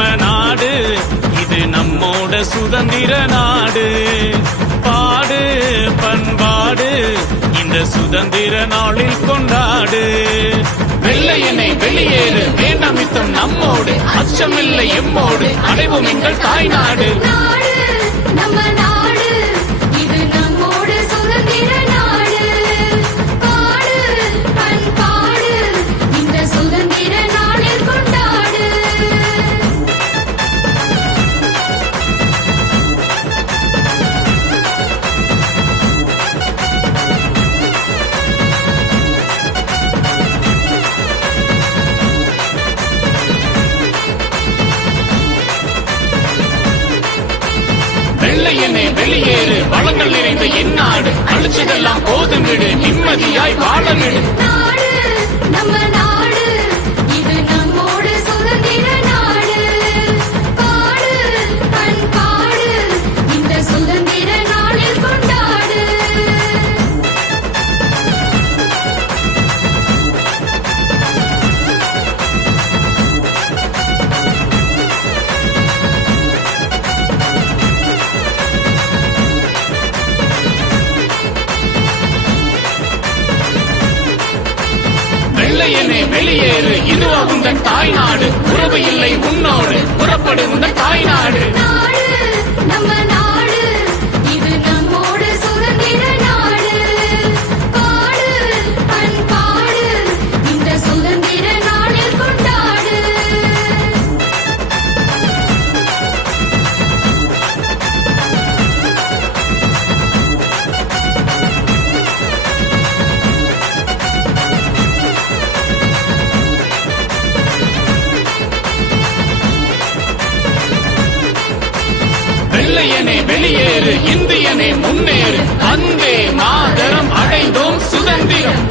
நம்ம நாடு, இது நம்மோட சுதந்திர நாடு. பாடு பண்பாடு இந்த சுதந்திர நாளில் கொண்டாடு. வெள்ளையனை வெளியேறு, வேண்டாம் யுத்தம் நம்மோடு, அச்சமில்லை எம்மோடு, அடைவோம் எங்கள் தாய்நாடு. நம்ம நாடு, இது நம்மோட சுதந்திர நாடு. பாடு பண்பாடு இந்த சுதந்திர நாளில் கொண்டாடு. வெள்ளையனே வெளியேறு, வளங்கள் நிறைந்த எந்நாடு, அழிச்சதெல்லாம் போதும் விடு, நிம்மதியாய் வாழ விடு. நாடு நம்ம நாடு, இது நம்மோட சுதந்திர நாடு. பாடு பண்பாடு இந்த சுதந்திர நாளில் கொண்டாடு. வெள்ளையனே வெளியேறு, இதுவா உந்தன் தாய்நாடு, உறவு இல்லை உன்னோடு, புறப்படு உந்தன் தாய்நாடு. நாடு நம்ம நாடு, இது நம்மோட சுதந்திர நாடு. பாடு பண்பாடு இந்த சுதந்திர நாளில் கொண்டாடு. வெள்ளையனே வெளியேறு, இந்தியனே முன்னேறு, வந்தே மாதரம், அடைந்தோம் சுதந்திரம்.